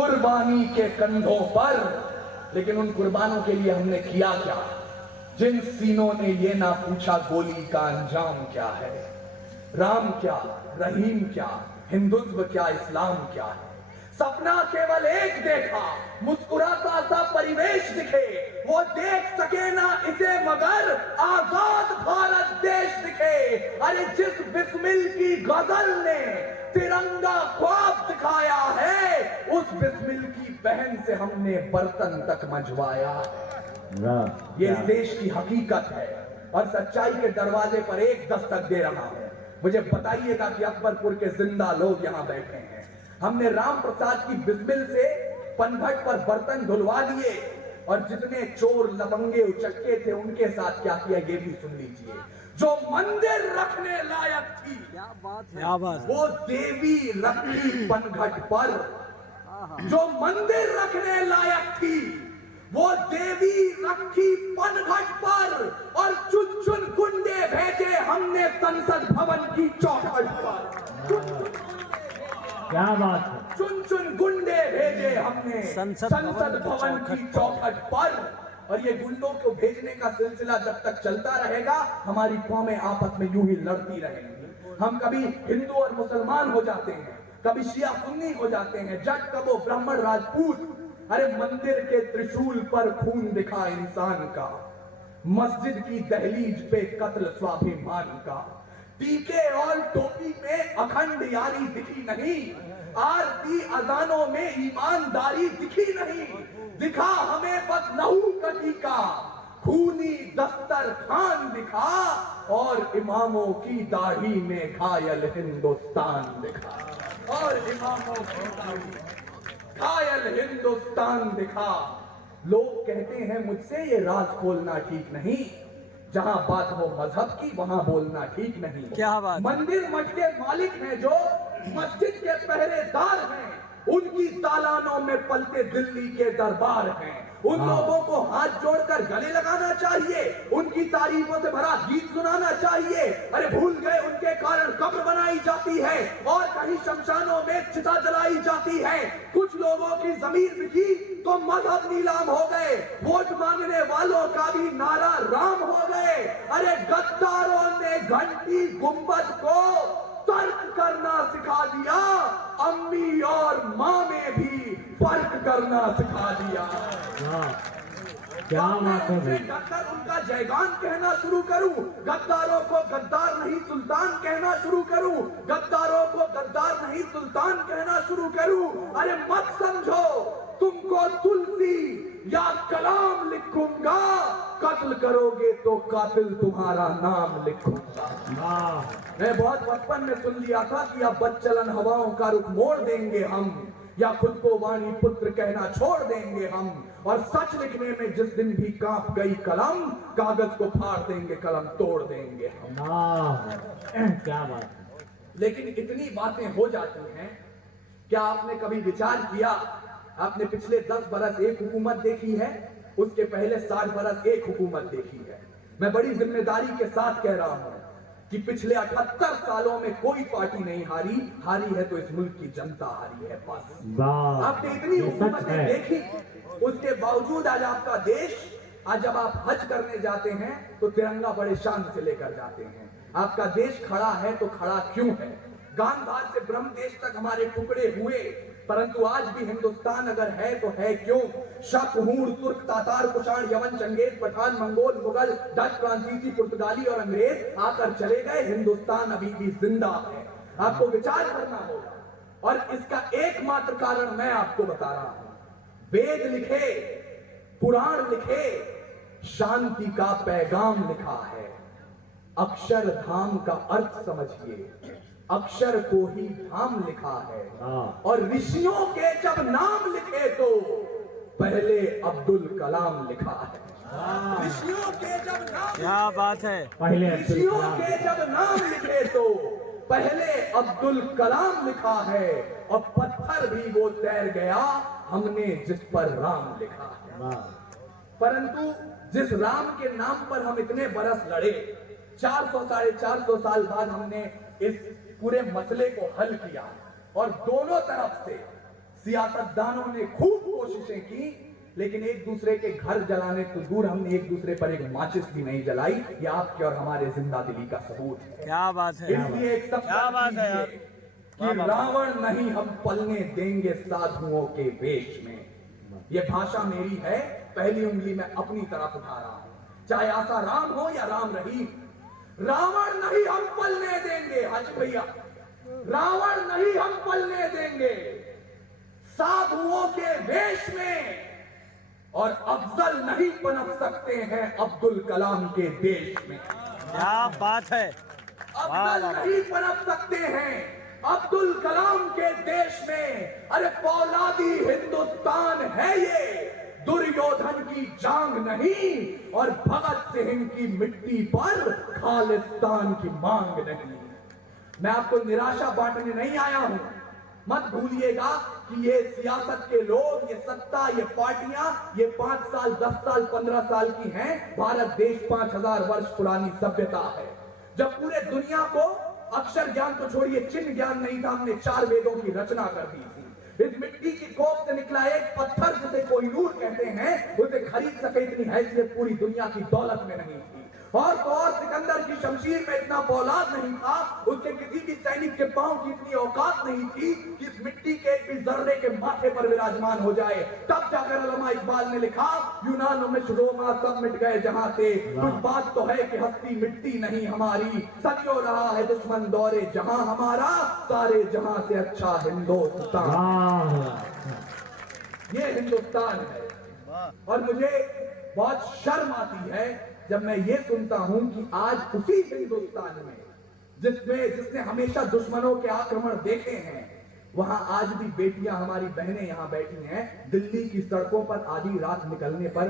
कुर्बानी के कंधों पर। लेकिन उन कुर्बानों के लिए हमने किया क्या? जिन सीनों ने ये ना पूछा गोली का अंजाम क्या है, राम क्या, रहीम क्या, हिंदुत्व क्या, इस्लाम क्या है। सपना केवल एक देखा, मुस्कुराता सा परिवेश दिखे, वो देख सके ना इसे मगर आजाद भारत देश दिखे। अरे जिस बिस्मिल की गजल ने तिरंगा ख्वाब दिखाया है, उस बिस्मिल की बहन से हमने बर्तन तक मंजवाया। ये इस देश की हकीकत है और सच्चाई के दरवाजे पर एक दस्तक दे रहा हूं। मुझे बताइएगा कि अकबरपुर के जिंदा लोग यहां बैठे हैं। हमने राम प्रसाद की बिस्मिल से पनघट पर बर्तन धुलवा दिए और जितने चोर लफंगे उचक्के थे उनके साथ क्या किया ये भी सुन लीजिए। जो मंदिर रखने लायक थी, क्या बात, वो देवी रखी पनघट पर। जो मंदिर रखने लायक थी वो देवी रखी पनघट पर, और चुन चुन गुंडे भेजे हमने संसद भवन की चौखट पर। क्या बात है, चुन चुन गुंडे भेजे हमने संसद भवन की चौखट पर। और ये गुंडों को भेजने का सिलसिला जब तक चलता रहेगा, हमारी कौमें आपस में यूं ही लड़ती रहेंगी। हम कभी हिंदू और मुसलमान हो जाते हैं, कभी शिया सुन्नी हो जाते हैं, जट कबो ब्राह्मण राजपूत। अरे मंदिर के त्रिशूल पर खून दिखा इंसान का, मस्जिद की दहलीज पे कत्ल स्वाभिमान का। टीके और टोपी में अखंड यारी दिखी नहीं, आरती अजानों में ईमानदारी दिखी नहीं। दिखा हमें बस लहू का टीका, खूनी दस्तरखान दिखा, और इमामों की दाढ़ी में घायल हिंदुस्तान दिखा। और इमामों की दाढ़ी घायल हिंदुस्तान दिखा। लोग कहते हैं मुझसे ये राज खोलना ठीक नहीं, जहां बात हो मजहब की वहां बोलना ठीक नहीं। क्या बात, मंदिर मठ के मालिक हैं जो मस्जिद के पहरेदार हैं, उनकी दालानों में पलते दिल्ली के दरबार हैं। उन लोगों को हाथ जोड़कर गले लगाना चाहिए, उनकी तारीफों से भरा गीत सुनाना चाहिए। अरे भूल गए उनके कारण कब्र बनाई जाती है और कहीं शमशानों में चिता जलाई जाती है। कुछ लोगों की जमीन बिकी तो मजहब नीलाम हो गए, वोट मांगने वालों का भी नारा राम हो गए। अरे गद्दारों ने घंटी गुंबद को तर्क करना सिखा दिया, अम्मी और माँ में भी फर्क करना सिखा दिया। क्या बात है, गद्दार उनका जयगान कहना शुरू करूं, गद्दारों को गद्दार नहीं सुल्तान कहना शुरू करूं, गद्दारों को गद्दार नहीं सुल्तान कहना शुरू करूं। अरे मत समझो तुमको तुलसी या कलाम लिखूंगा, कत्ल करोगे तो कातिल तुम्हारा नाम लिखूंगा। मैं बहुत बचपन में सुन लिया था कि अब बदचलन हवाओं का रुख मोड़ देंगे हम, या खुद को वाणी पुत्र कहना छोड़ देंगे हम। और सच लिखने में जिस दिन भी कांप गई कलम, कागज को फाड़ देंगे, कलम तोड़ देंगे हम। क्या बात। लेकिन इतनी बातें हो जाती हैं, क्या आपने कभी विचार किया? आपने पिछले 10 बरस एक हुकूमत देखी है, उसके पहले 60 बरस एक हुकूमत देखी है। मैं बड़ी जिम्मेदारी के साथ कह रहा हूं कि पिछले 78 सालों में कोई पार्टी नहीं हारी है तो इस मुल्क की जनता हारी है। बस आपने इतनी हुकूमतें देखी, उसके बावजूद आज आपका देश, आज जब आप हज करने जाते हैं तो तिरंगा बड़े शान से लेकर जाते हैं। आपका देश खड़ा है तो खड़ा क्यों है? गांधार से ब्रह्म देश तक हमारे टुकड़े हुए, परंतु आज भी हिंदुस्तान अगर है तो है क्यों? शक, हूण, तुर्क, तातार, कुषाण, यवन, चंगेज, पठान, मंगोल, मुगल, डच, फ्रांसीसी, पुर्तगाली और अंग्रेज आकर चले गए, हिंदुस्तान अभी भी जिंदा है। आपको विचार करना होगा, और इसका एकमात्र कारण मैं आपको बता रहा हूं। वेद लिखे, पुराण लिखे, शांति का पैगाम लिखा है। अक्षरधाम का अर्थ समझिए, अक्षर को ही धाम लिखा है। और ऋषियों के जब नाम लिखे तो पहले अब्दुल कलाम लिखा है। ऋषियों के जब नाम, क्या बात है, पहले ऋषियों के जब नाम लिखे तो पहले अब्दुल कलाम लिखा है। और पत्थर भी वो तैर गया, हमने जिस पर राम लिखा है। परंतु जिस राम के नाम पर हम इतने बरस लड़े, 400 साढ़े 400 साल बाद हमने इस पूरे मसले को हल किया, और दोनों तरफ से सियासतदानों ने खूब कोशिशें की, लेकिन एक दूसरे के घर जलाने तो दूर, हमने एक दूसरे पर एक माचिस भी नहीं जलाई। ये आपके और हमारे जिंदा दिली का सबूत है। क्या बात है, इसलिए एक सब क्या बात है यार। कि रावण नहीं हम पलने देंगे साधुओं के वेश में। ये भाषा मेरी है, पहली उंगली मैं अपनी तरफ उठा रहा हूं, चाहे आसा राम हो या राम रहीम। रावण नहीं हम पलने देंगे, हाजी भैया, रावण नहीं हम पलने देंगे साधुओं के वेश में। और अफजल नहीं पनप सकते हैं अब्दुल कलाम के देश में। क्या बात है, अफजल नहीं पनप सकते हैं अब्दुल कलाम के देश में। अरे फौलादी हिंदुस्तान है ये, दुर्योधन की जांग नहीं और भगत सिंह की मिट्टी पर खालिस्तान की मांग नहीं। मैं आपको निराशा बांटने नहीं आया हूं। मत भूलिएगा कि ये सियासत के लोग, ये सत्ता, ये पार्टियां, ये 5 साल 10 साल 15 साल की हैं। भारत देश 5000 वर्ष पुरानी सभ्यता है। जब पूरे दुनिया को अक्षर ज्ञान तो छोड़िए, चिन्ह ज्ञान नहीं था, हमने 4 वेदों की रचना कर दी थी। इस मिट्टी की कोप से निकला एक पत्थर जिसे कोहिनूर कहते हैं, उसे खरीद सके इतनी हैसियत पूरी दुनिया की दौलत में नहीं थी। और तो और सिकंदर की शमशीर में इतना फौलाद नहीं था, उसके किसी भी सैनिक के पांव की इतनी औकात नहीं थी कि इस मिट्टी के एक भी जर्रे के माथे पर विराजमान हो जाए। तब जाकर अल्लामा इकबाल ने लिखा, यूनान में रोमा सब मिट गए जहां से, कुछ बात तो है कि हस्ती मिट्टी नहीं हमारी, सदियों रहा है दुश्मन दौरे जहां हमारा, सारे जहां से अच्छा हिंदुस्तान। ये हिंदुस्तान है। और मुझे बहुत शर्म आती है जब मैं ये सुनता हूं कि आज उसी हिंदुस्तान में जिसने हमेशा दुश्मनों के आक्रमण देखे हैं, वहां आज भी बेटियां, हमारी बहनें यहां बैठी हैं, दिल्ली की सड़कों पर आधी रात निकलने पर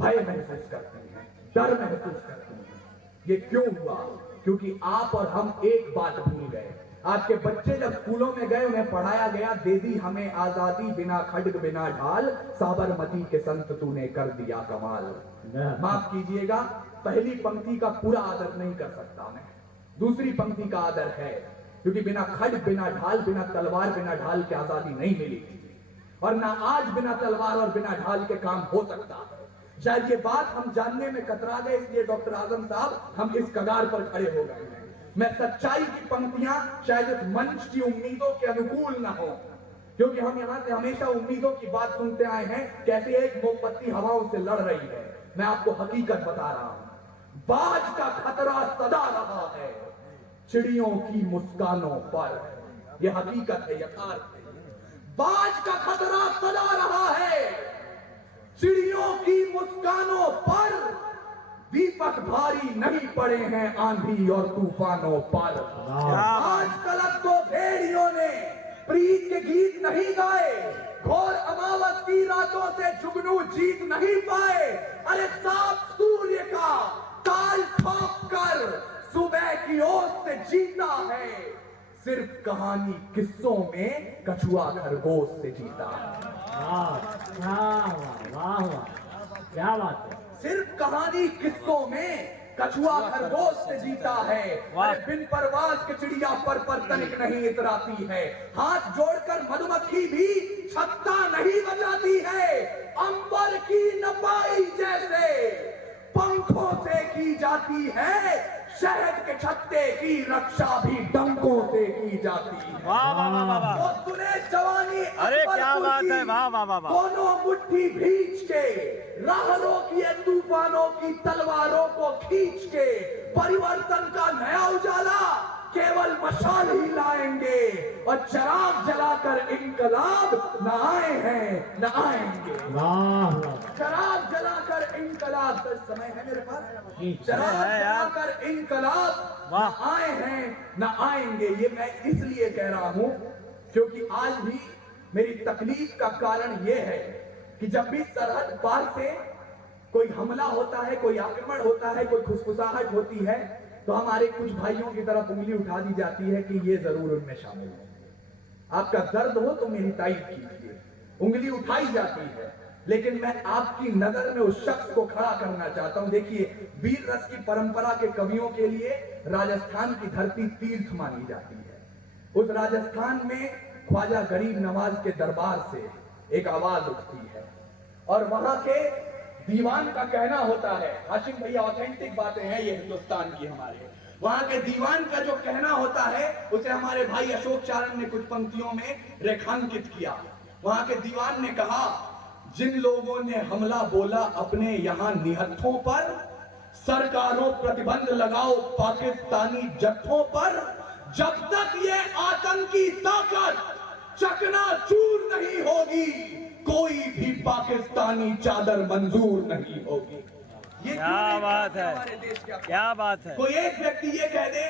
भय महसूस करती हैं, डर महसूस करती हैं। ये क्यों हुआ? क्योंकि आप और हम एक बात भूल गए। आपके बच्चे जब स्कूलों में गए, उन्हें पढ़ाया गया, दे दी हमें आजादी बिना खड्ग बिना ढाल, साबरमती के संत तूने कर दिया कमाल। माफ कीजिएगा, पहली पंक्ति का पूरा आदर नहीं कर सकता मैं, दूसरी पंक्ति का आदर है, क्योंकि बिना खड्ग बिना ढाल, बिना तलवार बिना ढाल की आजादी नहीं मिली थी, और ना आज बिना तलवार और बिना ढाल के काम हो सकता है। शायद ये बात हम जानने में कतरा गए, इसलिए डॉक्टर आजम साहब हम इस कगार पर खड़े हो गए हैं। मैं सच्चाई की पंक्तियां शायद इस मंच की उम्मीदों के अनुकूल ना हो, क्योंकि हम यहां से हमेशा उम्मीदों की बात सुनते आए हैं, कैसे एक मोमबत्ती हवाओं से लड़ रही है। मैं आपको हकीकत बता रहा हूं, बाज का खतरा सदा रहा है चिड़ियों की मुस्कानों पर। यह हकीकत है, यथार्थ है। बाज का खतरा सदा रहा है चिड़ियों की मुस्कानों पर, दीपक भारी नहीं पड़े हैं आंधी और तूफानों पर। आजकल तो भेड़ियों ने प्रीत के गीत नहीं गाए, घोर अमावस की रातों से जुगनू जीत नहीं पाए। अरे साफ सूर्य का ताल ठोक कर सुबह की ओर से जीता है, सिर्फ कहानी किस्सों में कछुआ खरगोश से जीता है। वाह वाह, क्या बात है। सिर्फ कहानी किस्सों में कछुआ खरगोश से जीता है। अरे बिन परवाज के चिड़िया पर तनिक नहीं इतराती है, हाथ जोड़कर मधुमक्खी भी छत्ता नहीं बजाती है। अंबर की नपाई जैसे पंखों से की जाती है, शहद के छत्ते की रक्षा भी डंकों से की जाती है। वाह वाह वाह वाह, तो सुने जवानी, अरे क्या बात है, वाह वाह वाह वाह। दोनों मुट्ठी भींच के राह रोकिए तूफानों की तलवारों को खींच के, परिवर्तन का नया उजाला केवल मशाल ही लाएंगे, और चिराग जलाकर इनकलाब न आए हैं न आएंगे। चिराग जलाकर इनकलाब, तो समय है मेरे पास, चिराग जलाकर इनकलाब न आए हैं न आएंगे। ये मैं इसलिए कह रहा हूं क्योंकि आज भी मेरी तकलीफ का कारण यह है कि जब भी सरहद पार से कोई हमला होता है, कोई आक्रमण होता है, कोई खुसखुसाहट होती है, तो हमारे कुछ भाइयों की तरफ उंगली उठा दी जाती है कि ये जरूर उनमें शामिल है। आपका दर्द हो तो मेरी तारीफ कीजिए, उंगली उठाई जाती है, लेकिन मैं आपकी नजर में उस शख्स को खड़ा करना चाहता हूं। देखिए, वीर रस की परंपरा के कवियों के लिए राजस्थान की धरती तीर्थ मानी जाती है। उस राजस्थान में ख्वाजा गरीब नवाज के दरबार से एक आवाज उठती है और वहां के दीवान का कहना होता है, हाशिम भैया ऑथेंटिक बातें हैं ये हिंदुस्तान की हमारे, वहां के दीवान का जो कहना होता है उसे हमारे भाई अशोक चारण ने कुछ पंक्तियों में रेखांकित किया। वहां के दीवान ने कहा, जिन लोगों ने हमला बोला अपने यहां निहत्थों पर, सरकारों प्रतिबंध लगाओ पाकिस्तानी जत्थों पर, जब तक ये आतंकी ताकत चकनाचूर नहीं होगी कोई भी पाकिस्तानी चादर मंजूर नहीं होगी। ये क्या बात है, हमारे देश का क्या बात है। कोई एक व्यक्ति ये कह दे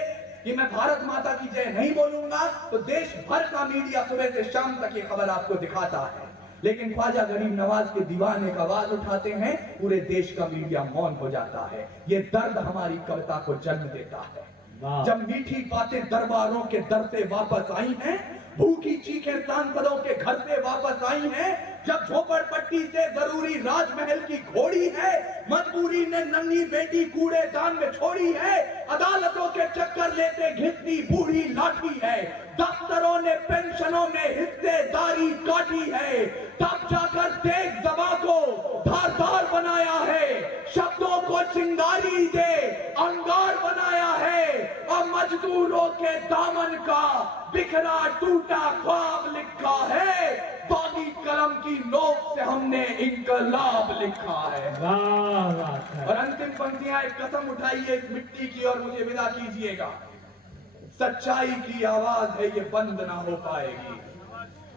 कि मैं भारत माता की जय नहीं बोलूंगा तो देश भर का मीडिया सुबह से शाम तक ये खबर आपको दिखाता है, लेकिन ख्वाजा गरीब नवाज के दीवान एक आवाज उठाते हैं, पूरे देश का मीडिया मौन हो जाता है। ये दर्द हमारी कविता को जन्म देता है। जब मीठी बातें दरबारों के दर से वापस आई हैं, भूखी चीखें सांसदों के घर से वापस आई हैं, जब झोपड़पट्टी से जरूरी राजमहल की घोड़ी है, मजबूरी ने नन्ही बेटी कूड़ेदान में छोड़ी है, अदालतों के चक्कर लेते घिसती बूढ़ी लाठी है, दफ्तरों ने पेंशनों में हिस्सेदारी काटी है, तब जाकर तेज ज़बां को धारदार बनाया है, शब्दों को चिंगारी दे अंगार बनाया है, और मजदूरों के दामन का बिखरा टूटा ख्वाब लिखा है, बागी कलम की नोक से हमने इनकलाब लिखा है। और अंतिम पंक्तियां, एक कसम उठाइए इस मिट्टी की और मुझे विदा कीजिएगा। सच्चाई की आवाज है ये बंद ना हो पाएगी,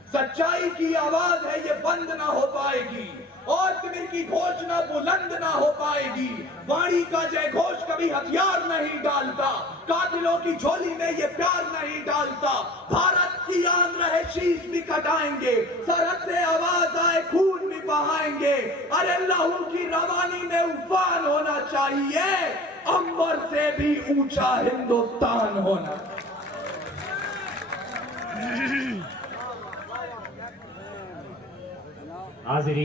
सच्चाई की आवाज है ये बंद ना हो पाएगी, और तिमिर की घोषणा बुलंद ना हो पाएगी। वाणी का जय घोष कभी हथियार नहीं डालता, कातिलों की झोली में ये प्यार नहीं डालता। भारत की आन रहे शीश भी कटाएंगे, सरहद से आवाज आए खून भी बहाएंगे। अरे लहू की रवानी में उफान होना चाहिए, अंबर से भी ऊंचा हिंदुस्तान होना। हाजिरी